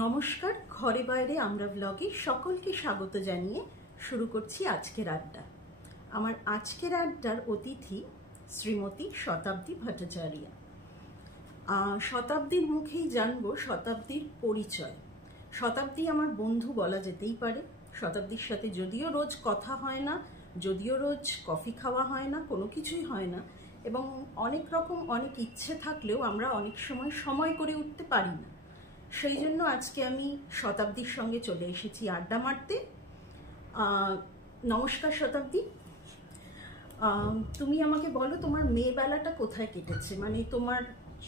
নমস্কার, ঘরে বাইরে আমরা ব্লগে সকলকে স্বাগত জানিয়ে শুরু করছি আজকের আড্ডা। আমার আজকের আড্ডার অতিথি শ্রীমতী শতাব্দী ভট্টাচার্য। শতাব্দীর মুখেই জানবো শতাব্দীর পরিচয়। শতাব্দী আমার বন্ধু বলা যেতেই পারে। শতাব্দীর সাথে যদিও রোজ কথা হয় না, যদিও রোজ কফি খাওয়া হয় না, কোনো কিছুই হয় না, এবং অনেক রকম অনেক ইচ্ছে থাকলেও আমরা অনেক সময় করে উঠতে পারি না। সেই জন্য আজকে আমি শতাব্দীর সঙ্গে চলে এসেছি আড্ডা মারতে। নমস্কার শতাব্দী, তুমি আমাকে বলো তোমার মেয়েবেলাটা কোথায় কেটেছে, মানে তোমার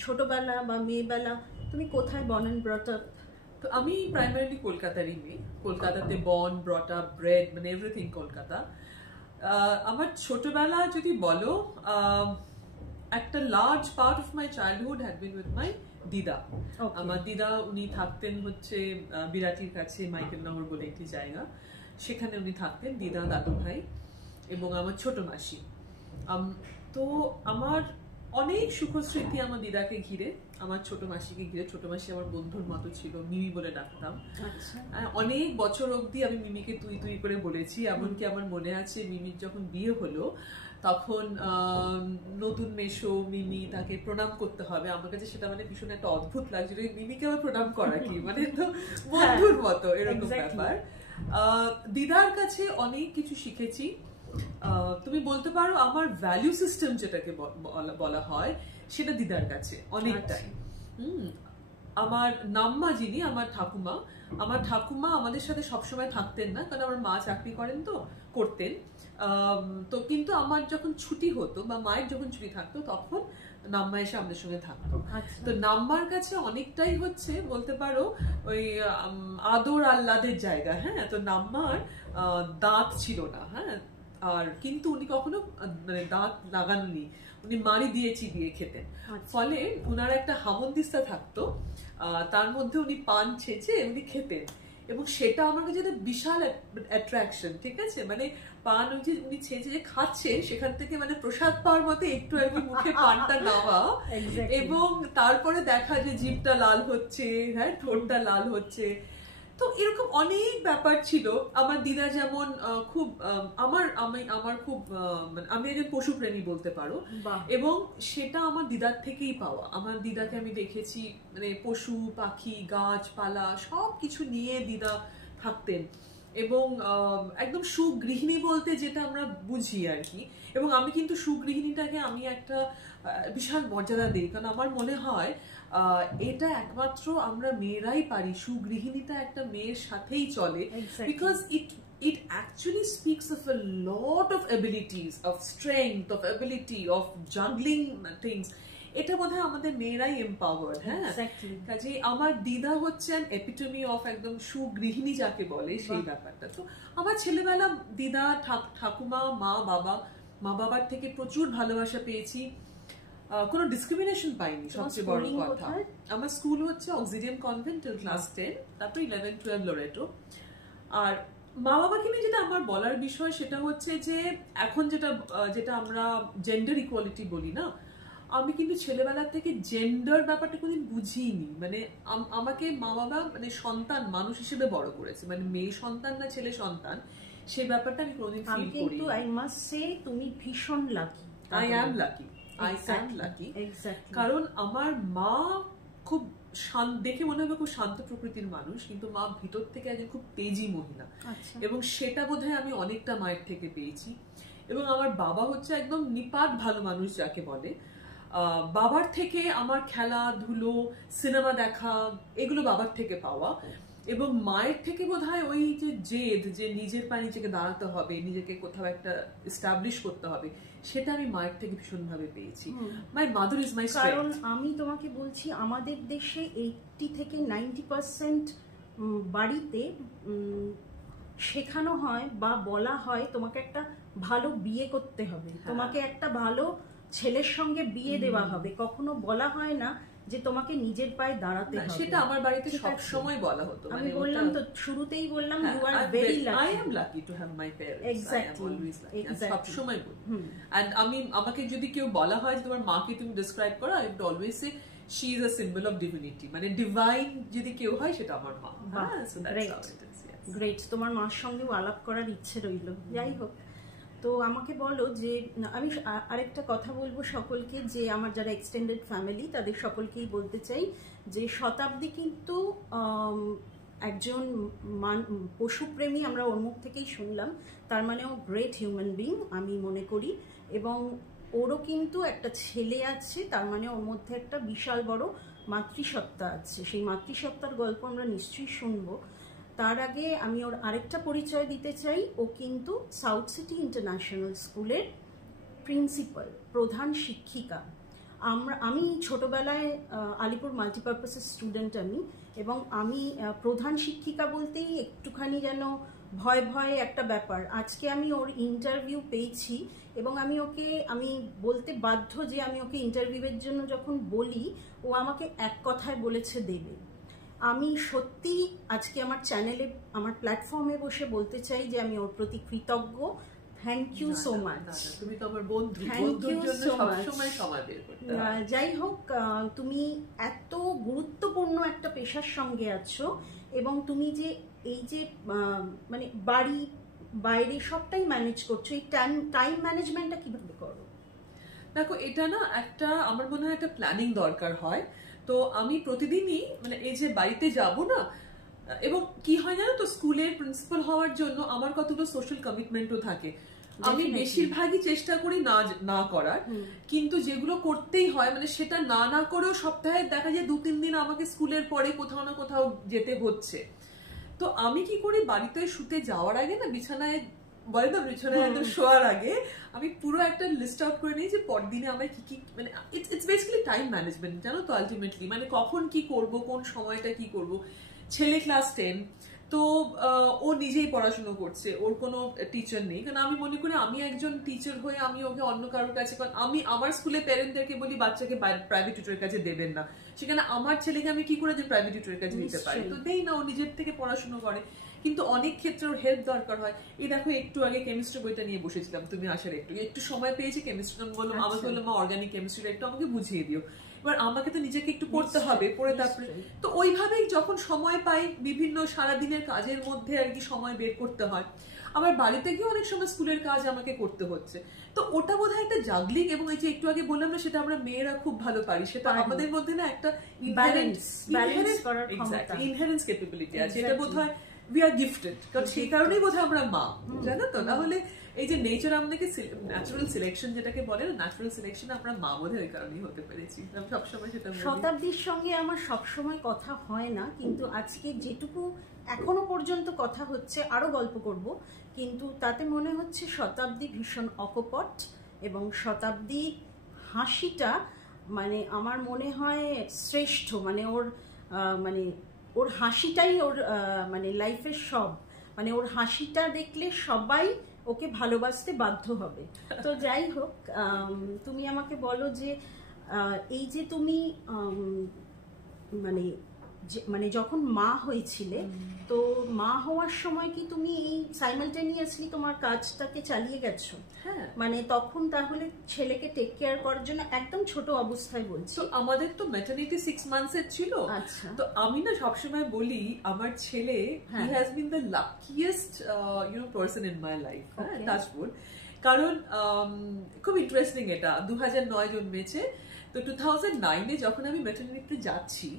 ছোটবেলা বা মেয়েবেলা তুমি কোথায় বর্ন অ্যান্ড ব্রট আপ? তো আমি প্রাইমারিলি কলকাতারই মেয়ে, কলকাতাতে বর্ন ব্রট আপ ব্রেড মানে এভরিথিং কলকাতা। আমার ছোটবেলা যদি বলো, একটা large part of my childhood had been with my দিদা। আমার দিদা উনি থাকতেন হচ্ছে বিরাটির কাছে মাইকেলনগর বলে একটি জায়গা, সেখানে উনি থাকতেন, দিদা, দাদু ভাই এবং আমার ছোট মাসি। তো আমার অনেক সুখ স্মৃতি আমার দিদাকে ঘিরে, আমার ছোট মাসিকে ঘিরে। ছোট মাসি আমার বন্ধুর মতো ছিল, মিমি বলে ডাকতাম। অনেক বছর অবধি আমি মিমিকে তুই তুই করে বলেছি। এমনকি আমার মনে আছে মিমির যখন বিয়ে হলো তখন নতুন মেশো মিমি, তাকে প্রণাম করতে হবে। আমার কাছে সেটা মানে ভীষণ একটা অদ্ভুত লাগছিল, মিমিকে আবার প্রণাম করা কি, মানে তো বন্ধুর মতো এরকম ব্যাপার। দিদার কাছে অনেক কিছু শিখেছি। তুমি বলতে পারো আমার ভ্যালু সিস্টেম যেটাকে বলা হয় সেটা দিদার কাছে অনেকটাই। আমার নাম্মা যিনি, আমার ঠাকুমা আমাদের সাথে সবসময় থাকতেন না, কারণ আমার মা চাকরি করেন, তো করতেন। তো কিন্তু আমার যখন ছুটি হতো বা মায়ের যখন ছুটি থাকতো তখন নাম্মা এসে আমাদের সঙ্গে থাকতো। তো নাম্মার কাছে অনেকটাই হচ্ছে বলতে পারো ওই আদর আহ্লাদের জায়গা। হ্যাঁ, তো নাম্মার দাঁত ছিল না, হ্যাঁ, আর কিন্তু উনি কখনো মানে দাঁত লাগাননি, উনি মাড়ি দিয়ে চিবিয়ে খেতেন। ফলে উনার একটা হামনদিস্তা থাকতো, তার মধ্যে উনি পান ছেঁচে উনি খেতেন, এবং সেটা আমার কাছে একটা বিশাল অ্যাট্রাকশন। ঠিক আছে, মানে পান ওই যে উনি ছেঁচে যে খাচ্ছে সেখান থেকে মানে প্রসাদ পাওয়ার মতো একটু আর কি মুখে পানটা নেওয়া, এবং তারপরে দেখা যে জিভটা লাল হচ্ছে, হ্যাঁ, ঠোঁটটা লাল হচ্ছে। তো এরকম অনেক ব্যাপার ছিল। আমার দিদা যেমন খুব আমার খুব আমি একজন পশুপ্রেমী বলতে পারো, এবং সেটা আমার দিদার থেকেই পাওয়া। আমার দিদাকে আমি দেখেছি মানে পশু পাখি গাছপালা সবকিছু নিয়ে দিদা থাকতেন, এবং একদম সুগৃহিণী বলতে যেটা আমরা বুঝি আর কি। এবং আমি কিন্তু সুগৃহিণীটাকে আমি একটা বিশাল মর্যাদা দিই, কারণ আমার মনে হয় এটা একমাত্র আমরা মেয়েরাই পারি। সুগৃহিণীটা একটা মেয়ের সাথেই চলে, because it actually speaks of a lot of abilities, of strength, of ability, of juggling things. এটা বোধহয় আমাদের মেয়েরাই এম্পাওয়ার্ড। হ্যাঁ, কাজে আমার দিদা হচ্ছেন এপিটমি অফ একদম সুগৃহিণী যাকে বলে সেই ব্যাপারটা। তো আমার ছেলেবেলা দিদা, ঠাকুমা, মা বাবার থেকে প্রচুর ভালোবাসা পেয়েছি, কোনো ডিসক্রিমিনেশন পাইনি। সবচেয়ে বড় কথা, আমার স্কুল হচ্ছে অক্সিডিয়াম কনভেন্ট টিল ক্লাস 10, তারপর 11-12 লোরেটো। আর মা বাবাকে নিয়ে যেটা আমার বলার বিষয় সেটা হচ্ছে যে এখন যেটা আমরা জেন্ডার ইকুয়ালিটি বলি না, আমি কিন্তু ছেলেবেলা থেকে জেন্ডার ব্যাপারটা কোনদিন বুঝিনি। মানে আমাকে মা বাবা মানে সন্তান মানুষ হিসেবে বড় করেছে, মানে মেয়ে সন্তান না ছেলে সন্তান সেই ব্যাপারটা আমি কোনদিন ফিল করিনি। কিন্তু আই মাস্ট সে তুমি ভীষণ লাকি। আই অ্যাম লাকি, কারণ আমার মা খুব দেখে মনে হবে খুব শান্ত প্রকৃতির মানুষ, কিন্তু মা ভিতর থেকে একজন খুব তেজি মহিলা, এবং সেটা বোধহয় আমি অনেকটা মায়ের থেকে পেয়েছি। এবং আমার বাবা হচ্ছে একদম নিপাট ভালো মানুষ যাকে বলে। বাবার থেকে আমার খেলাধুলো, সিনেমা দেখা, এগুলো বাবার থেকে পাওয়া, এবং মায়ের থেকে বোধহয় ওই যে জেদ, যে নিজের পায়ে নিজেকে দাঁড়াতে হবে, নিজেকে কোথাও একটা এস্টাবলিশ করতে হবে, সেটা আমি মায়ের থেকে ভীষণভাবে পেয়েছি। My mother is my strength. কারণ আমি তোমাকে বলছি, আমাদের দেশে 80 থেকে 90% বাড়িতে শেখানো হয় বা বলা হয় তোমাকে একটা ভালো বিয়ে করতে হবে, তোমাকে একটা ভালো ছেলের সঙ্গে বিয়ে দেওয়া হবে। কখনো বলা হয় না যে তোমাকে নিজের পায়ে দাঁড়াতে হবে। সেটা আমার বাড়িতে সব সময় বলা হতো। আমি বললাম তো, শুরুতেই বললাম you are very lucky. I am lucky to have my parents. Exactly, সব সময় বলি। এন্ড আমাকে যদি কেউ বলা হয় যে তোমার মাকে তুমি ডেসক্রাইব করো, I would always say she is a symbol of divinity, মানে ডিভাইন যদি কেউ হয় সেটা আমার মা। গ্রেট, তোমার মার সঙ্গেও আলাপ করার ইচ্ছে রইল। যাই হোক, তো আমাকে বলো যে আমি আরেকটা কথা বলবো সকলকে, যে আমার যারা এক্সটেন্ডেড ফ্যামিলি তাদের সকলকেই বলতে চাই যে শতাব্দী কিন্তু একজন পশুপ্রেমী, আমরা ওর মুখ থেকেই শুনলাম, তার মানে ও গ্রেট হিউম্যান বিং আমি মনে করি। এবং ওরও কিন্তু একটা ছেলে আছে, তার মানে ওর মধ্যে একটা বিশাল বড় মাতৃসত্তা আছে। সেই মাতৃসত্তার গল্প আমরা নিশ্চয়ই শুনবো। তার আগে আমি ওর আরেকটা পরিচয় দিতে চাই, ও কিন্তু সাউথ সিটি ইন্টারন্যাশনাল স্কুলের প্রিন্সিপাল, প্রধান শিক্ষিকা। আমি ছোটবেলায় আলিপুর মাল্টিপারপাসের স্টুডেন্ট আমি, এবং আমি প্রধান শিক্ষিকা বলতেই একটুখানি যেন ভয় ভয় একটা ব্যাপার। আজকে আমি ওর ইন্টারভিউ পেয়েছি এবং আমি বলতে বাধ্য যে আমি ওকে ইন্টারভিউয়ের জন্য যখন বলি, ও আমাকে এক কথায় বলেছে দেবে। আমি সত্যি আজকে আমার চ্যানেলে, আমার প্ল্যাটফর্মে বসে বলতে চাই যে আমি ওর প্রতি কৃতজ্ঞ। Thank you so much. তুমি তো আমার বন্ধু, বন্ধুর জন্য সবসময় সময় বের করতে হয়। যাই হোক, তুমি এত গুরুত্বপূর্ণ একটা পেশার সঙ্গে আছো, এবং তুমি যে এই যে মানে বাড়ি বাইরে সবটাই ম্যানেজ করছো, এই টাইম ম্যানেজমেন্টটা কিভাবে করো? দেখো, এটা না একটা, আমার মনে হয় একটা প্ল্যানিং দরকার হয়। তো আমি প্রতিদিনই মানে এই যে বাড়িতে যাব না, এবং কি হয় জানো তো, স্কুলের প্রিন্সিপাল হওয়ার জন্য আমার কতগুলো সোশ্যাল কমিটমেন্টও থাকে। আমি বেশিরভাগই চেষ্টা করি না করার, কিন্তু যেগুলো করতেই হয় মানে সেটা না করেও সপ্তাহে দেখা যায় 2-3 দিন আমাকে স্কুলের পরে কোথাও না কোথাও যেতে হচ্ছে। তো আমি কি করি, বাড়িতে শুতে যাওয়ার আগে না, বিছানায় বলে না, বিছানায় একদম শোয়ার আগে আমি পুরো একটা লিস্ট আউট করে নিই যে পরদিনে আমার কি কি, মানে ইটস বেসিক্যালি টাইম ম্যানেজমেন্ট, জানো তো, আলটিমেটলি মানে কখন কি করব, কোন সময়টা কি করব। ছেলে ক্লাস 10, তো ও নিজেই পড়াশুনো করছে, ওর কোনো টিচার নেই। কারণ আমি মনে করি আমি একজন টিচার হয়ে আমি ওকে অন্য কারোর কাছে, কারণ আমি আমার স্কুলে প্যারেন্টদেরকে বলি বাচ্চাকে প্রাইভেট টিউটরের কাছে দেবেন না, সেখানে আমার ছেলেকে আমি কি করে যে প্রাইভেট টিউটরের কাছে দিতে পারি? তো দেই না, ও নিজের থেকে পড়াশুনো করে। কিন্তু অনেক ক্ষেত্রে ওর হেল্প দরকার হয়। এই দেখো, একটু আগে কেমিস্ট্রি বইটা নিয়ে বসেছিলাম, তুমি আসার একটু সময় পেয়েছি কেমিস্ট্রি, বললাম আমাকে বললাম অর্গানিক কেমিস্ট্রিটা একটু আমাকে বুঝিয়ে দিও। এবার আমাকে তো নিজেকে একটু পড়তে হবে, পড়ে তারপরে তো ওইভাবেই যখন সময় পাই বিভিন্ন সারাদিনের কাজের মধ্যে আর কি সময় বের করতে হয়। আমার বাড়িতে গিয়ে অনেক সময় স্কুলের কাজ আমাকে করতে হচ্ছে। তো ওটা বোধহয় একটা জাগলিং, এবং এই যে একটু আগে বললাম না, সেটা আমরা মেয়েরা খুব ভালো পারি, সেটা আমাদের মধ্যে না একটা ইনহেরেন্স ক্যাপাবিলিটি আছে, এটা বোধহয় we are gifted, কারণ সেই কারণেই বোধহয় আমরা মা, জানো তো। তাহলে এই যে নেচার আমাদেরকে ন্যাচারাল সিলেকশন যেটাকে বলে না, ন্যাচারাল সিলেকশন আমরা মা বোধহয় ওই কারণেই হতে পেরেছি। আমি সবসময় সেটা বলি। শতাব্দীর সঙ্গে আমার সবসময় কথা হয় না, কিন্তু আজকে যেটুকু এখনো পর্যন্ত কথা হচ্ছে, আরো গল্প করব, কিন্তু তাতে মনে হচ্ছে শতাব্দী ভীষণ অকপট, এবং শতাব্দী হাসিটা মানে আমার মনে হয় শ্রেষ্ঠ, মানে ওর হাসিটাই ওর মানে লাইফের সব, মানে ওর হাসিটা দেখলে সবাই ওকে ভালোবাসতে বাধ্য হবে। তো যাই হোক, তুমি আমাকে বলো যে এই যে তুমি মানে যখন মা হয়েছিলে, তো মা হওয়ার সময় কি তুমি এই সাইমালটেনিয়াসলি তোমার কাজটাকে চালিয়ে গেছো? হ্যাঁ, মানে তখন তাহলে ছেলেকে টেক কেয়ার করার জন্য, একদম ছোট অবস্থায় বলছি, আমাদের তো ম্যাটারনিটি 6 months এর ছিল। আচ্ছা, তো আমি না সবসময় বলি আমার ছেলে he has been the luckiest person in my life, touch wood. কারণ খুব ইন্টারেস্টিং, এটা 2009 জন্মেছে, তো 2009-এ যখন আমি ম্যাটারনিটিতে যাচ্ছি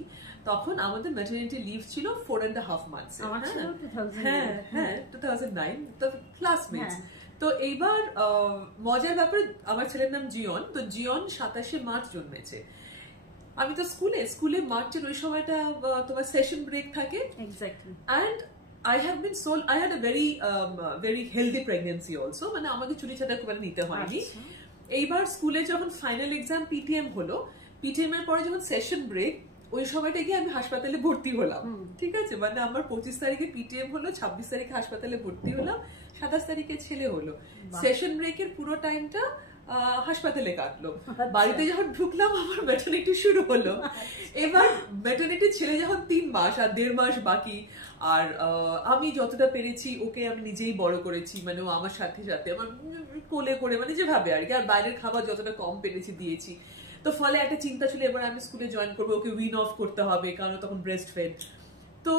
তখন আমাদের ম্যাটারনিটি লিভ ছিল 4.5 months। হ্যাঁ, 2009, তো ক্লাসমেটস। তো এইবার মজার ব্যাপার, আমার ছেলের নাম জিয়ন, তো জিয়ন 27 মার্চ জন্মেছে। আমি তো স্কুলে মার্চের ওই সময়টা তোমার সেশন ব্রেক থাকে, and I had a very healthy pregnancy also, মানে আমাকে চুরি ছাটা খুব নিতে হয়নি। এইবার স্কুলে যখন ফাইনাল এক্সাম পিটিএম হলো, পিটিএম এর পরে যখন সেশন ব্রেক, ওই সময়টা গিয়ে আমি হাসপাতালে ভর্তি হলাম। ঠিক আছে, মানে আমার 25 তারিখে পিটিএম হলো, 26 তারিখে হাসপাতালে ভর্তি হলাম, 27 তারিখে ছেলে হলো। সেশন ব্রেকের পুরো টাইমটা হাসপাতালে কাটলো। বাড়িতে যখন ঢুকলাম আমার ম্যাটারনিটি শুরু হলো। এবার ম্যাটারনিটি ছেলে যখন 3 মাস আর 1.5 মাস বাকি, আর আমি যতটা পেরেছি ওকে আমি নিজেই বড় করেছি, মানে ও আমার সাথে সাথে আমার কোলে করে, মানে যেভাবে আর কি, আর বাইরের খাবার যতটা কম পেরেছি দিয়েছি। তো ফলে একটা চিন্তা ছিল এবার আমি স্কুলে জয়েন করবো, ওকে উইন অফ করতে হবে, কারণ তখন ব্রেস্ট ফেড। তো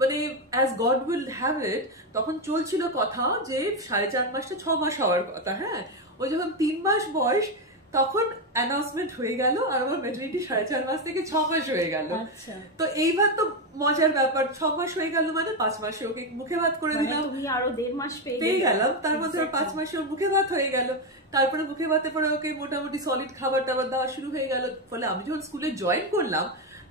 মানে as God will have it, তখন চলছিল কথা যে 4.5 মাসটা 6 মাস হওয়ার কথা। হ্যাঁ, ওই যখন 3 মাস বয়স তখন অ্যানাউন্সমেন্ট হয়ে গেল আর আমার ম্যাটারনিটি 4.5 মাস থেকে 6 মাস হয়ে গেল। তো এইবার তো মজার ব্যাপার, 6 মাস হয়ে গেল মানে 5 মাসে ওকে মুখে ভাত করে দিলাম, তুমি আরো 1.5 মাস পেয়ে গেলাম, তার মধ্যে 5 মাসে ওর মুখে ভাত হয়ে গেল। তারপরে মুখে ভাতে পরে ওকে মোটামুটি সলিড খাবার টাবার দেওয়া শুরু হয়ে গেল। ফলে আমি যখন স্কুলে জয়েন করলাম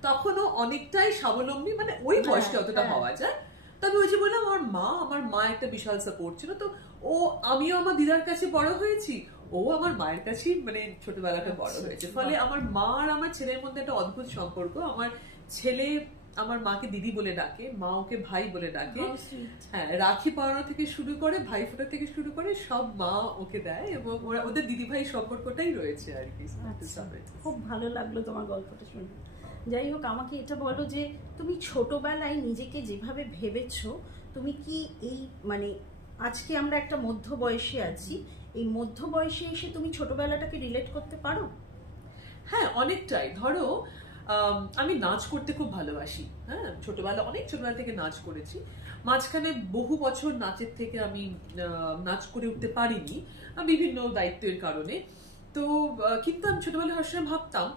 তখনও অনেকটাই স্বাবলম্বী, মানে ওই বয়সটা অতটা হওয়া যায়। তবে ওই যে বললাম আমার মা একটা বিশাল সাপোর্ট ছিল। তো আমিও আমার দিদার কাছে বড় হয়েছি, ও আমার মায়ের কাছেই মানে ছোটবেলাটা বড় হয়েছে। ফলে আমার মা আর আমার ছেলের মধ্যে একটা অদ্ভুত সম্পর্ক। আমার ছেলে আমার মাকে দিদি বলে ডাকে, মা ওকে ভাই বলে ডাকে। হ্যাঁ, রাখি পরানো থেকে শুরু করে, ভাই ফোঁটা থেকে শুরু করে সব মা ওকে দেয়, এবং ওদের দিদি ভাই সম্পর্কটাই রয়েছে আর কি। খুব ভালো লাগলো তোমার গল্পটা শুনে। যাই হোক, আমাকে এটা বলো যে তুমি ছোটবেলায় নিজেকে যেভাবে ভেবেছো, তুমি কি এই মানে আজকে আমরা একটা মধ্য বয়সে আছি, এই মধ্য বয়সে এসে তুমি ছোটবেলাটাকে রিলেট করতে পারো? হ্যাঁ, অনেকটাই। ধরো আমি নাচ করতে খুব ভালোবাসি। হ্যাঁ, অনেক ছোটবেলা থেকে নাচ করেছি। মাঝখানে বহু বছর নাচের থেকে আমি নাচ করে উঠতে পারিনি বিভিন্ন দায়িত্বের কারণে। তো কিন্তু আমি ছোটবেলায় সবসময় ভাবতাম,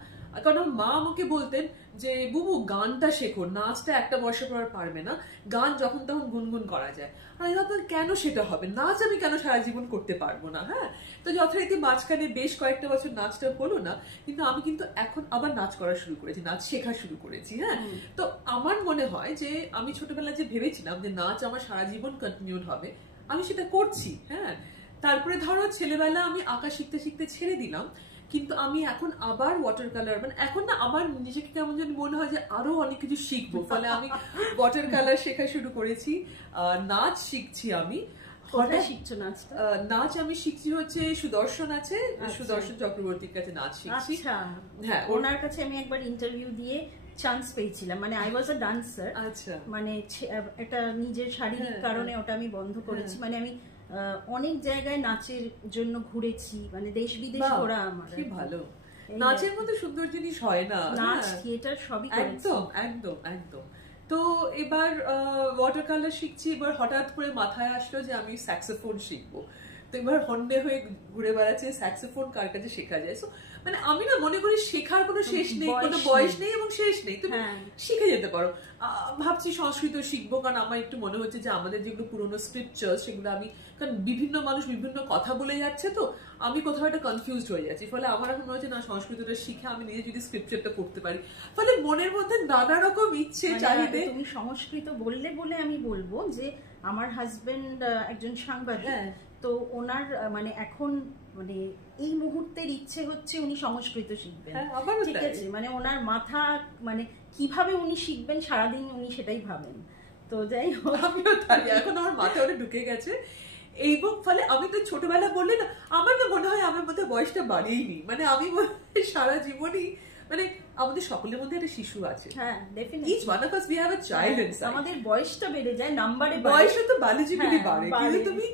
কারণ মা আমাকে বলতেন যে বুবু গানটা শেখো, নাচটা একটা বয়সের পর পারবে না, গান যখন তখন গুনগুন করা যায়। আর আমি ভাবতাম কেন সেটা হবে, নাচ আমি কেন সারা জীবন করতে পারবো না। হ্যাঁ, তো যথারীতি মাঝখানে বেশ কয়েকটা বছর নাচটা হলো না, কিন্তু আমি কিন্তু এখন আবার নাচ করা শুরু করেছি, নাচ শেখা শুরু করেছি। হ্যাঁ, তো আমার মনে হয় যে আমি ছোটবেলায় যে ভেবেছিলাম যে নাচ আমার সারা জীবন কন্টিনিউড হবে, আমি সেটা করছি। হ্যাঁ, তারপরে ধরো ছেলেবেলা আমি আঁকা শিখতে শিখতে ছেড়ে দিলাম, কিন্তু আমি এখন আবার ওয়াটার কালার, মানে এখন না আমার নিজেকে কেমন যেন মনে হয় যে আরো অনেক কিছু শিখবো। ফলে আমি ওয়াটার কালার শেখা শুরু করেছি, নাচ শিখছি। আমি শিখছো নাচ আমি শিখছি হচ্ছে সুদর্শন আছে, সুদর্শন চক্রবর্তীর কাছে নাচ শিখছি। হ্যাঁ, ওনার কাছে আমি একবার ইন্টারভিউ দিয়ে চান্স পেয়েছিলাম, মানে আই ওয়াজ আ ডান্সার। আচ্ছা, মানে একটা নিজের শারীরিক কারণে ওটা আমি বন্ধ করেছি। মানে আমি অনেক জায়গায় নাচের জন্য ঘুরেছি, মানে দেশ বিদেশ ঘোরা আমার। কি ভালো, নাচের মধ্যে সুন্দর জিনিস হয় না, নাচ থিয়েটার সবই একদম একদম একদম। তো এবার ওয়াটার কালার শিখছি। এবার হঠাৎ করে মাথায় আসলো যে আমি স্যাক্সোফোন শিখবো। তো এবার হন্ডে হয়ে ঘুরে বেড়াচ্ছে স্যাক্সোফোন কার কাছে শেখা যায়। মানে আমি না মনে করি শেখার কোনো শেষ নেই, কোনো বয়স নেই এবং শেষ নেই, তুমি শিখে যেতে পারো। ভাবছি সংস্কৃত শিখবো, কারণ আমার একটু মনে হচ্ছে যে আমাদের যেগুলো পুরোনো স্ক্রিপচার সেগুলো আমি, কারণ বিভিন্ন মানুষ বিভিন্ন কথা বলে যাচ্ছে, তো আমি কোথাও একটা কনফিউজড হয়ে যাচ্ছি। ফলে আমার এখন মনে হচ্ছে না, সংস্কৃতটা শিখে আমি নিজে যদি স্ক্রিপচারটা করতে পারি। ফলে মনের মধ্যে নানা রকম ইচ্ছে চাহিদা। তুমি সংস্কৃত বললে বলে আমি বলবো যে আমার হাজবেন্ড একজন সাংবাদিক, তো ওনার মানে এখন মানে এই মুহূর্তের ইচ্ছে হচ্ছে উনি সংস্কৃত শিখবেন। ঠিক আছে, মানে ওনার মাথা মানে কিভাবে উনি শিখবেন সারাদিন উনি সেটাই ভাবেন। তো যাই হোক, আমিও তাই, এখন আমার মাথায় ওটা ঢুকে গেছে। এবং ফলে আমি তো ছোটবেলা বললে না, আমার তো মনে হয় আমার মধ্যে বয়সটা বাড়েইনি, মানে আমি সারা জীবনই, মানে আমাদের সকলের মধ্যে একটা শিশু আছে। হ্যাঁ, definitely each one of us we have a child inside। আমাদের বয়সটা বেড়ে যায়, নাম্বারে বয়সে তো বায়োলজিক্যালি বাড়ে, কিন্তু তুমি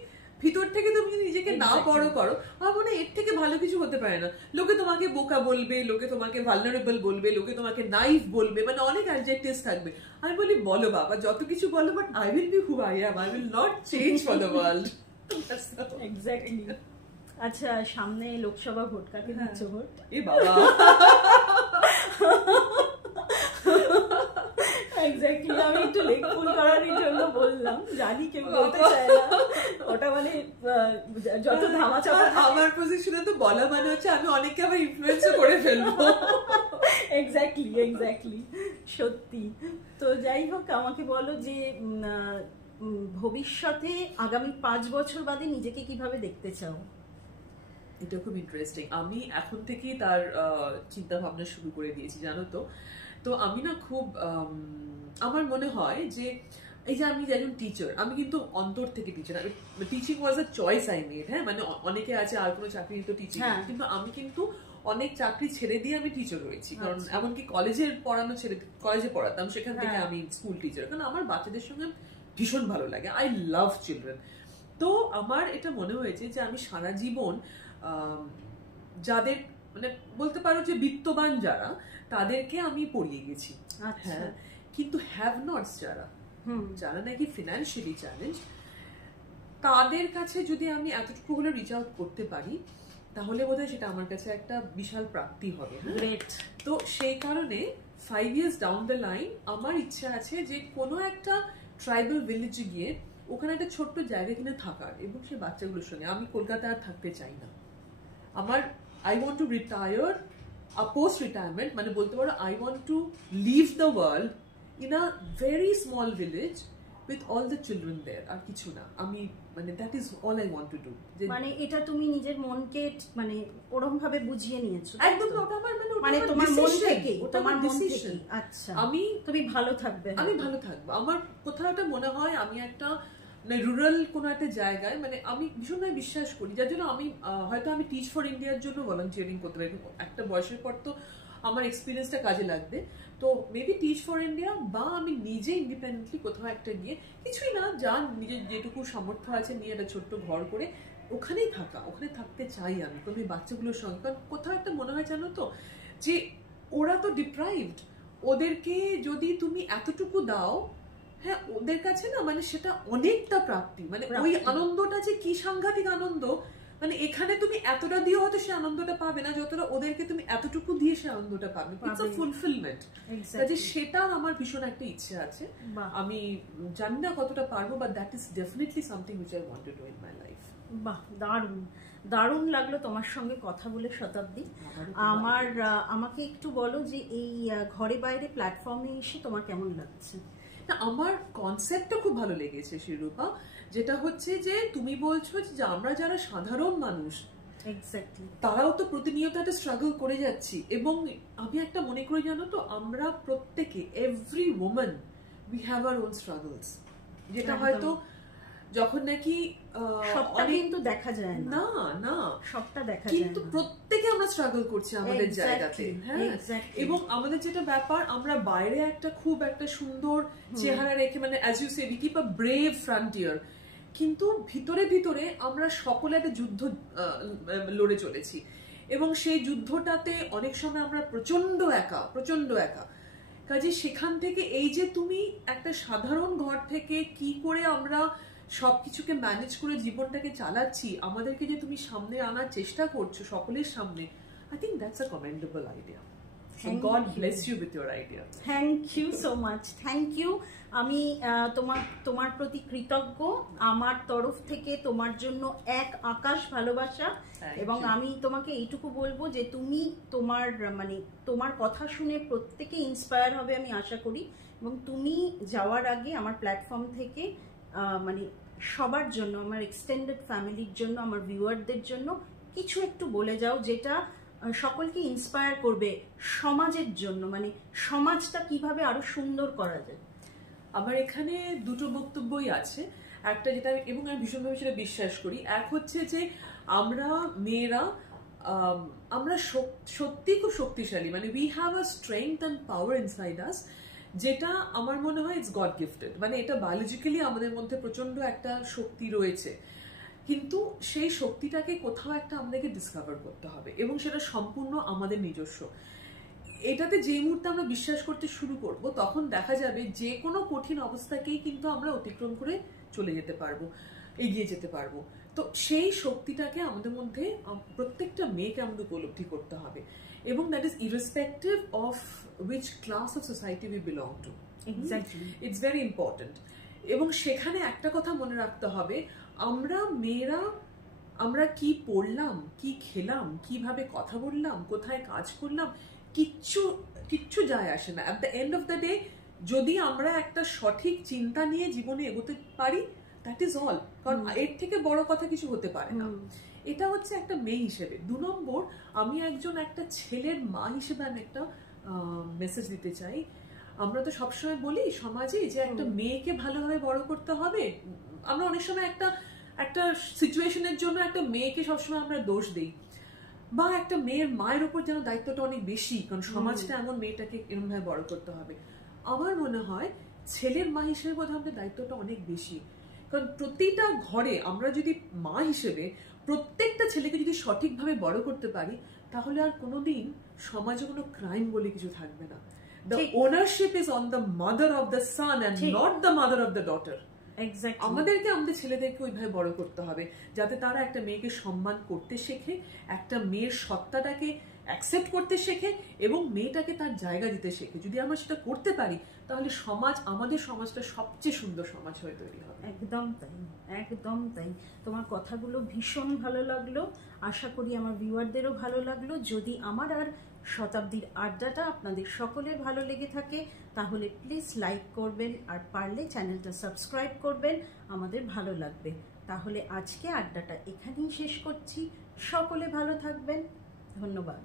ভিতর থেকে তুমি নিজেকে না বড় করো, আমার মনে এর থেকে ভালো কিছু হতে পারে না। লোকে তোমাকে বোকা বলবে, লোকে তোমাকে ভালনারেবল বলবে, লোকে তোমাকে নাইভ বলবে, মানে অনেক অ্যাডজেক্টিভস থাকবে। আমি বলি বলো বাবা যত কিছু বলো, but I will B who I am, I will not change for the world. Exactly. আচ্ছা, সামনে লোকসভা ভোট, কাকে দিচ্ছ ভোট? এ বাবা, এক্স্যাক্টলি, আমি একটু লেকফুল করার জন্য বললাম, জানি কেউ বলতে চায় না ওটা, মানে যত ধামাচাপা। আমার পজিশনে তো বলা মানে হচ্ছে আমি অনেককে আবার ইনফ্লুয়েন্সও করে ফেলবো। এক্স্যাক্টলি এক্স্যাক্টলি, সত্যি। তো যাই হোক, আমাকে বলো যে ভবিষ্যতে আগামী 5 বছর বাদে নিজেকে কিভাবে দেখতে চাও? এটা খুব ইন্টারেস্টিং। আমি এখন থেকেই তার চিন্তা ভাবনা শুরু করে দিয়েছি, জানো তো। তো আমি না খুব আমার মনে হয় যে এই যে আমি একজন টিচার, আমি কিন্তু অন্তর থেকে teacher. Teaching was a choice I made. হ্যাঁ, মানে অনেকে আছে আর কোনো চাকরি তো টিচিং, কিন্তু আমি কিন্তু অনেক চাকরি ছেড়ে দিয়ে আমি টিচার হয়েছি। কারণ এমনকি কলেজের পড়ানো ছেড়ে, কলেজে পড়াতাম, সেখান থেকে আমি স্কুল টিচার। কারণ আমার বাচ্চাদের সঙ্গে ভীষণ ভালো লাগে, আই লাভ চিলড্রেন। তো আমার এটা মনে হয়েছে যে আমি সারা জীবন যাদের মানে বলতে পারো যে বিত্তবান যারা, তাদেরকে আমি পড়িয়ে গেছি। হ্যাঁ, কিন্তু হ্যাভ নটস যারা, যারা নাকি ফিনান্সিয়ালি চ্যালেঞ্জ, তাদের কাছে যদি আমি এতটুকু হলে রিচ আউট করতে পারি, তাহলে বোধহয় সেটা আমার কাছে একটা বিশাল প্রাপ্তি হবে। তো সেই কারণে 5 years ডাউন দ্য লাইন আমার ইচ্ছা আছে যে কোনো একটা ট্রাইবাল ভিলেজে গিয়ে ওখানে একটা ছোট্ট জায়গা কিনে থাকার, এবং সেই বাচ্চাগুলোর সঙ্গে। আমি কলকাতায় আর থাকতে চাই না। আমার I want to retire post retirement, মানে বলতে পারো I want to live the world in a very small village with all the children there, আর কিছু না। আমি মানে that is all I want to do। মানে এটা তুমি নিজের মনকে মানে ওরকম ভাবে বুঝিয়ে নিয়েছো একদম। ওটা আমার মানে তোমার মন থেকে, তোমার মন থেকে। আচ্ছা, আমি তুমি ভালো থাকবে, আমি ভালো থাকবো। আমার কোথাও একটা মনে হয় আমি একটা মানে রুরাল কোনো একটা জায়গায়, মানে আমি ভীষণভাবে বিশ্বাস করি, যার জন্য আমি হয়তো আমি টিচ ফর ইন্ডিয়ার জন্য ভলান্টিয়ারিং করতে পারি। একটা বয়সের পর তো আমার এক্সপিরিয়েন্সটা কাজে লাগবে। তো মেবি টিচ ফর ইন্ডিয়া, বা আমি নিজে ইন্ডিপেন্ডেন্টলি কোথাও একটা গিয়ে, কিছুই না, যা নিজের যেটুকু সামর্থ্য আছে নিয়ে একটা ছোট্ট ঘর করে ওখানেই থাকা, ওখানে থাকতে চাই আমি কোনো বাচ্চাগুলোর সঙ্গে। কারণ কোথাও একটা মনে হয় জানো তো, যে ওরা তো ডিপ্রাইভড, ওদেরকে যদি তুমি এতটুকু দাও, হ্যাঁ ওদের কাছে না মানে সেটা অনেকটা প্রাপ্তি। মানে ওই আনন্দটা যে কি সাংঘাতিক আনন্দ, মানে এখানে তুমি এতটা দিয়ে হয়তো সে আনন্দটা পাবে না, যতটা ওদেরকে তুমি এতটুকু দিয়ে সে আনন্দটা পাবে। It's a fulfilment. কাজে সেটাও আমার ভীষণ একটা ইচ্ছে আছে। আমি জানি না কতটা পারবো, but that is definitely something which I want to do in my life. বাহ, দারুণ দারুণ লাগলো তোমার সঙ্গে কথা বলে শতাব্দী। আমাকে একটু বলো যে এই ঘরে বাইরে প্ল্যাটফর্মে এসে তোমার কেমন লাগছে? আমার কনসেপ্টটা খুব ভালো লেগেছে শিরূপা, যেটা হচ্ছে যে তুমি বলছো যে আমরা যারা সাধারণ মানুষ, তারাও তো প্রতিনিয়ত একটা স্ট্রাগল করে যাচ্ছি। এবং আমি একটা মনে করি জানো তো, আমরা প্রত্যেকে, every woman, we have our own struggles, যেটা হয়তো যখন নাকি সবটা কিন্তু দেখা যায় না, না সবটা দেখা যায় না, কিন্তু প্রত্যেকে আমরা স্ট্রাগল করছি আমাদের জায়গাতে। হ্যাঁ, এবং আমাদের যেটা ব্যাপার, আমরা বাইরে একটা খুব একটা সুন্দর চেহারা রেখে, মানে as you say we keep a brave frontier, কিন্তু ভিতরে ভিতরে আমরা সকলে একটা যুদ্ধ লড়ে চলেছি। এবং সেই যুদ্ধটাতে অনেক সময় আমরা প্রচন্ড একা। কাজে সেখান থেকে এই যে তুমি একটা সাধারণ ঘর থেকে কি করে আমরা সবকিছুকে ম্যানেজ করে জীবনটাকে চালাচ্ছি, আমাদেরকে যে তুমি সামনে আনার চেষ্টা করছো সকলের সামনে, I think that's a commendable idea. So God bless you with your idea. Thank you so much. Thank you. আমি তোমার প্রতি কৃতজ্ঞ। আমার তরফ থেকে তোমার জন্য এক আকাশ ভালোবাসা। এবং আমি তোমাকে এইটুকু বলবো যে তুমি তোমার কথা শুনে প্রত্যেকে ইন্সপায়ার হবে আমি আশা করি। এবং তুমি যাওয়ার আগে আমার প্ল্যাটফর্ম থেকে মানে সবার জন্য, আমার এক্সটেন্ডেড ফ্যামিলির জন্য, আমার ভিউয়ারদের জন্য কিছু একটু বলে যাও, যেটা সকলকে ইন্সপায়ার করবে সমাজের জন্য, মানে সমাজটা কিভাবে আরো সুন্দর করা যায়। আমার এখানে দুটো বক্তব্যই আছে। একটা যেটা আমি, এবং আমি ভীষণভাবে সেটা বিশ্বাস করি, এক হচ্ছে যে আমরা মেয়েরা আমরা সত্যি খুব শক্তিশালী, মানে we have a strength and power inside us, যেটা আমার মনে হয় ইটস গড গিফটেড। মানে এটা বায়োলজিক্যালি আমাদের মধ্যে প্রচন্ড একটা শক্তি রয়েছে, কিন্তু সেই শক্তিটাকে কোথাও একটা আমাদেরকে ডিসকভার করতে হবে, এবং সেটা সম্পূর্ণ আমাদের নিজস্ব। এটাতে যেই মুহূর্তে আমরা বিশ্বাস করতে শুরু করব, তখন দেখা যাবে যে কোনো কঠিন অবস্থাকেই কিন্তু আমরা অতিক্রম করে চলে যেতে পারবো, এগিয়ে যেতে পারবো। তো সেই শক্তিটাকে আমাদের মধ্যে প্রত্যেকটা মেয়েকে আমাদের উপলব্ধি করতে হবে, এবং that is irrespective of which class of society we belong to. Exactly. It's very important. এবং সেখানে একটা কথা মনে রাখতে হবে, আমরা মেয়েরা আমরা কি পড়লাম, কি খেলাম, কিভাবে কথা বললাম, কোথায় কাজ করলাম, কিচ্ছু যায় আসে না। At the end of the day যদি আমরা একটা সঠিক চিন্তা নিয়ে জীবনে এগোতে পারি, দ্যাট ইজ অল। কারণ এর থেকে বড় কথা কিছু হতে পারে না। এটা হচ্ছে একটা মেয়ে হিসেবে। 2 নম্বর, আমি একটা ছেলের মা হিসেবে আমি একটা মেসেজ দিতে চাই। আমরা তো সবসময় বলি সমাজে যে একটা মেয়েকে ভালোভাবে বড় করতে হবে। আমরা অনেক সময় একটা সিচুয়েশনের জন্য একটা মেয়েকে সবসময় আমরা দোষ দিই, বা একটা মেয়ের মায়ের উপর যেন দায়িত্বটা অনেক বেশি, কারণ সমাজটা এমন মেয়েটাকে এরকম ভাবে বড় করতে হবে। আমার মনে হয় ছেলের মা হিসেবে বোধহয় আমাদের দায়িত্বটা অনেক বেশি, কারণ প্রতিটা ঘরে আমরা যদি মা হিসেবে প্রত্যেকটা ছেলেকে যদি সঠিকভাবে বড় করতে পারি, তাহলে আর কোনোদিন সমাজে কোনো ক্রাইম বলে কিছু থাকবে না। দ্য ঠিক। Ownership is on the mother of the son and ঠিক। Not the mother of the daughter. Exactly. আমাদেরকে আমাদের ছেলেদেরকে ওইভাবে বড় করতে হবে যাতে তারা একটা মেয়েকে সম্মান করতে শেখে, একটা মেয়ের সত্তাটাকে অ্যাকসেপ্ট করতে শেখে এবং মেয়েটাকে তার জায়গা দিতে শেখে। যদি আমরা সেটা করতে পারি তাহলে সমাজ, আমাদের সমাজটা সবচেয়ে সুন্দর সমাজ হয়ে তৈরি হবে। একদম তাই, একদম তাই। তোমার কথাগুলো ভীষণ ভালো লাগলো, আশা করি আমার ভিউয়ারদেরও ভালো লাগলো। যদি আমার আর শতাব্দীর আড্ডাটা আপনাদের সকলের ভালো লেগে থাকে তাহলে প্লিজ লাইক করবেন, আর পারলে চ্যানেলটা সাবস্ক্রাইব করবেন, আমাদের ভালো লাগবে। তাহলে আজকে আড্ডাটা এখানেই শেষ করছি। সকলে ভালো থাকবেন, ধন্যবাদ।